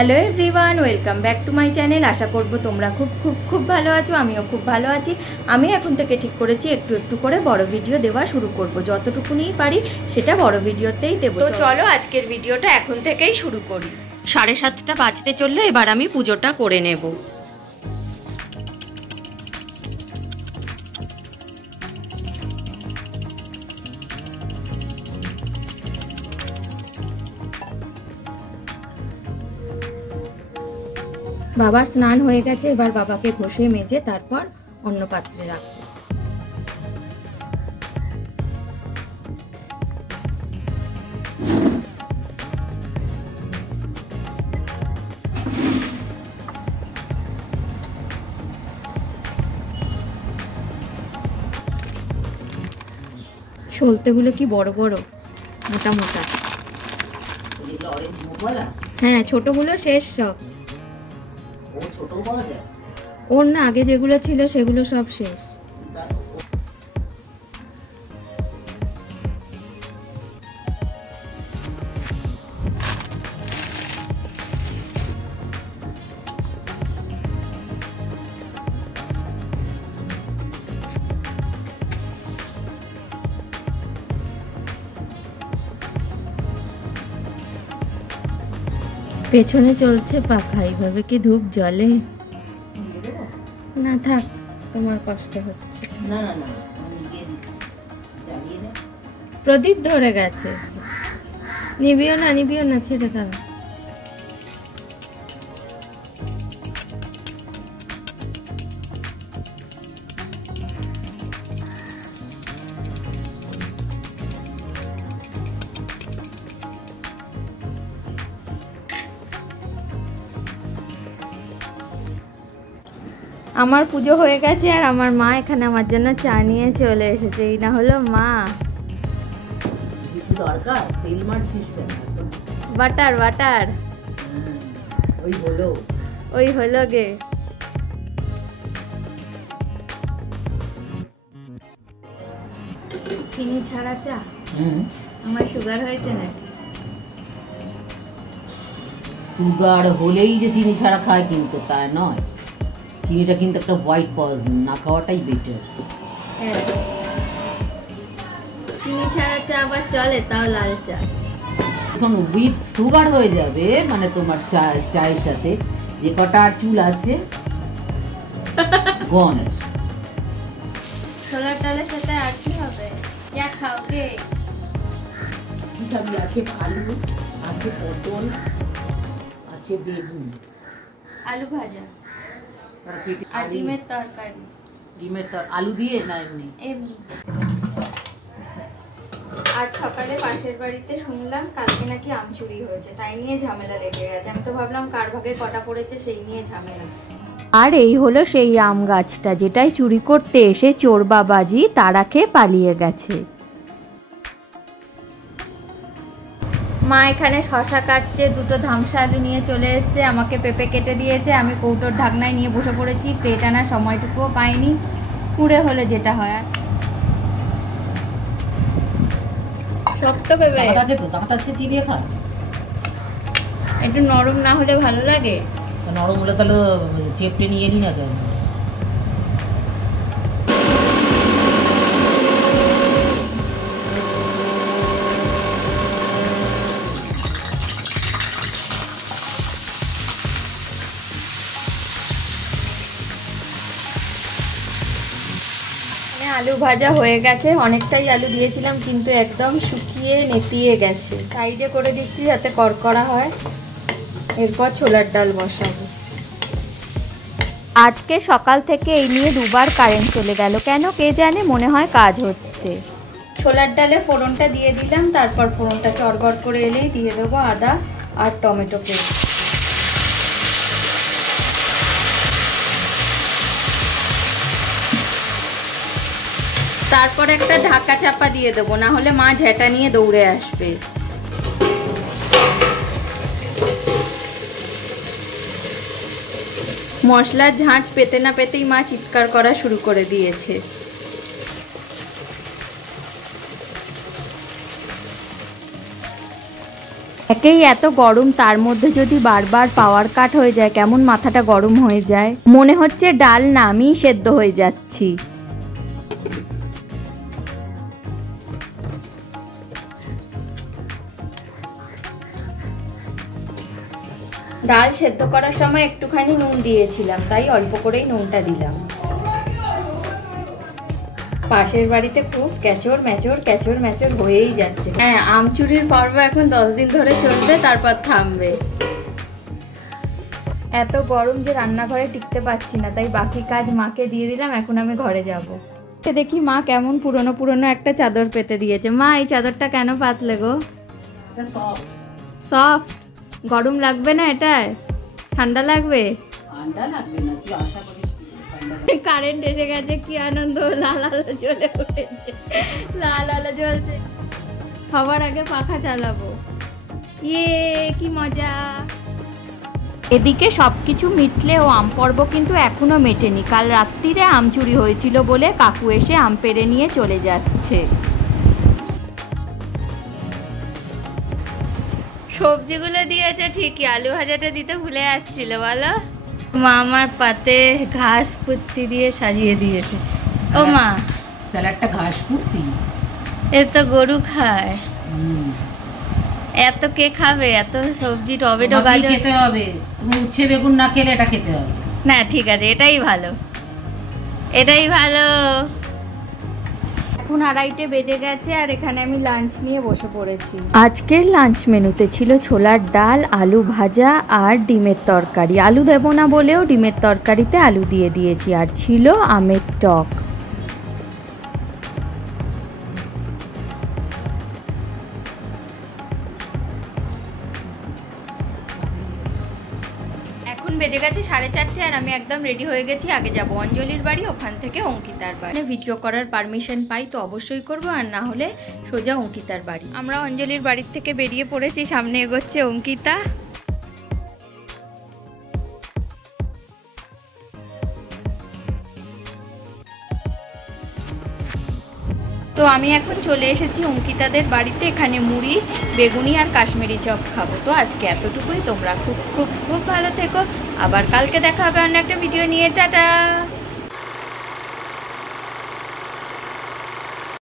Hello everyone, welcome back to my channel. আশা করব তোমরা খুব খুব খুব ভালো আছো। আমিও খুব ভালো আছি। আমি এখন থেকে ঠিক করেছি একটু একটু করে বড় ভিডিও দেওয়া শুরু করব। যতটুকুনি পারি সেটা বড় ভিডিওতেই দেবো। তো চলো আজকের ভিডিওটা এখন থেকেই শুরু করি। 7:30 বাজতে চললো, এবার আমি পুজোটা করে নেব। বাবার স্নান হয়ে গেছে, এবার বাবাকে ঘষে মেজে তারপর অন্য পাত্রে রাখবো। সলতেগুলো কি বড় বড়, মোটা মোটা। হ্যাঁ, ছোটগুলো শেষ সব। ওর না, আগে যেগুলো ছিল সেগুলো সব শেষ। পেছনে চলছে পাখা, এইভাবে কি ধূপ জ্বলে? না থাক, তোমার কষ্ট হচ্ছে। না না না, প্রদীপ ধরে গেছে। নিবিও না, নিবিও না, ছেড়ে দাও। আমার পুজো হয়ে গেছে আর আমার মা এখানে আমার জন্য চা নিয়ে চলে এসেছে। এই না হলো মা। দরকার তেল মারছিস কেন? Butter butter. ওই হলো গে। চিনি ছাড়া চা? আমার সুগার হয়েছে নাকি? সুগার হলেই যে চিনি ছাড়া খায় কিন্তু তা নয়। চিনিটা কিন্তু একটা হোয়াইট পয়জন, না খাওয়াটাই বেটার। চিনি ছাড়া চা আবার চলে, তাও লাল চা। এখন উইথ সুগার হয়ে যাবে, মানে তোমার চায়ের সাথে যে কটা আর চুল আছে গন। ছোলার ডালের সাথে আর কি হবে? যা খাও গে। আছে আলু, আছে পটল, আছে বেগুন, আলু ভাজা আর ডিমের তরকারি। আলু দিয়ে না এমনি? আজ সকালে পাশের বাড়িতে শুনলাম কালকে নাকি আম চুরি হয়েছে, তাই নিয়ে ঝামেলা লেগে গেছে। আমি তো ভাবলাম কার ভাগে কটা পড়েছে সেই নিয়ে ঝামেলা। আর এই হলো সেই আম গাছটা যেটাই চুরি করতে এসে চোর বাবাজি তারা খেয়ে পালিয়ে গেছে। মা এখানে শশা কাটছে, দুটো ধামসা আলু নিয়ে চলে এসছে, আমাকে পেঁপে কেটে দিয়েছে। আমি কৌটোর ঢাকনায় নিয়ে বসে পড়েছি, প্লেট আনার সময়টুকুও পাইনি। কুড়ে হলে যেটা হয়। আর শক্ত পেঁপে আছে, চিবিয়ে খা। একটু নরম না হলে ভালো লাগে? নরম হলে তাহলে চেপটে নিয়ে নি না কেন? আলু ভাজা হয়ে গেছে, অনেকটাই আলু দিয়েছিলাম কিন্তু একদম শুকিয়ে নেতিয়ে গেছে। সাইডে করে দিচ্ছি যাতে কড়কড়া হয়। এরপর ছোলার ডাল বসাবো। আজকে সকাল থেকে এই নিয়ে দুবার কারেন্ট চলে গেল, কেন কে জানে, মনে হয় কাজ হচ্ছে। ছোলার ডালে ফোড়নটা দিয়ে দিলাম, তারপর ফোড়নটা চড়বড় করে এলেই দিয়ে দেবো আদা আর টমেটো পেস্ট। তারপর একটা ঢাকা চাপা দিয়ে দেবো, না হলে মা ঝেঁটা নিয়ে দৌড়ে আসবে। মশলার ঝাঁঝ পেতে না পেতেই মা চিৎকার করা শুরু করে দিয়েছে। একেই এত গরম, তার মধ্যে যদি বারবার পাওয়ার কাট হয়ে যায় কেমন মাথাটা গরম হয়ে যায়। মনে হচ্ছে ডাল না আমি সেদ্ধ হয়ে যাচ্ছি। ডাল সেদ্ধ করার সময় একটুখানি নুন দিয়েছিলাম, তাই অল্প করেই নুনটা দিলাম। পাশের বাড়িতে খুব ক্যাচর ম্যাচর হয়েই যাচ্ছে। হ্যাঁ, আমচুরির পর্ব এখন 10 দিন ধরে চলবে, তারপর থামবে। এত গরম যে রান্নাঘরে টিকতে পারছি না, তাই বাকি কাজ মাকে দিয়ে দিলাম। এখন আমি ঘরে যাব। দেখি মা কেমন পুরনো একটা চাদর পেতে দিয়েছে। মা, এই চাদরটা কেন পাতলে গো? সফট। গরম লাগবে না এটায়? ঠান্ডা লাগবে? ঠান্ডা লাগবে না, তুই আশা করিস। কারেন্ট এসে গেছে, কি আনন্দ! লাল আলো জ্বলে উঠেছে, লাল আলো জ্বলছে। খাবার আগে পাখা চালাবো। ইয়ে, কি মজা! এদিকে সবকিছু মিটলেও আম পর্ব কিন্তু এখনো মেটেনি। কাল রাত্রিরে আম চুরি হয়েছিল বলে কাকু এসে আম পেড়ে নিয়ে চলে যাচ্ছে। সবজিগুলো দিয়েছে ঠিকই, আলু ভাজাটা দিতে ভুলে যাচ্ছিল বলো। মা আমার পাতে ঘাস পুত্তি দিয়ে সাজিয়ে দিয়েছে। ও মা, স্যালাডটা ঘাস পুত্তি? এ তো গরু খায়। এত কে খাবে? এত সবজি, টমেটো, গাজর খেতে হবে। তুমি উচ্ছে বেগুন না খেলে এটা খেতে হবে না। ঠিক আছে, এটাই ভালো, এটাই ভালো। এখন 2:30 বেজে গেছে আর এখানে আমি লাঞ্চ নিয়ে বসে পড়েছি। আজকের লাঞ্চ মেনুতে ছিল ছোলার ডাল, আলু ভাজা আর ডিমের তরকারি। আলু দেবো না বলেও ডিমের তরকারিতে আলু দিয়ে দিয়েছি। আর ছিল আমের টক। বেজে গেছে 4:30 আর আমি একদম রেডি হয়ে গেছি। আগে যাব অঞ্জলির বাড়ি, ওখান থেকে অঙ্কিতার বাড়ি। ভিডিও করার পারমিশন পাই তো অবশ্যই করব, আর না হলে সোজা অঙ্কিতার বাড়ি। আমরা অঞ্জলির বাড়ির থেকে বেরিয়ে পড়েছি, সামনে এগোচ্ছে অঙ্কিতা। তো আমি এখন চলে এসেছি অঙ্কিতাদের বাড়িতে। এখানে মুড়ি, বেগুনি আর কাশ্মীরি চপ খাবো। তো আজকে এতটুকুই। তোমরা খুব খুব খুব ভালো থেকো। আবার কালকে দেখা হবে অন্য একটা ভিডিও নিয়ে। টাটা।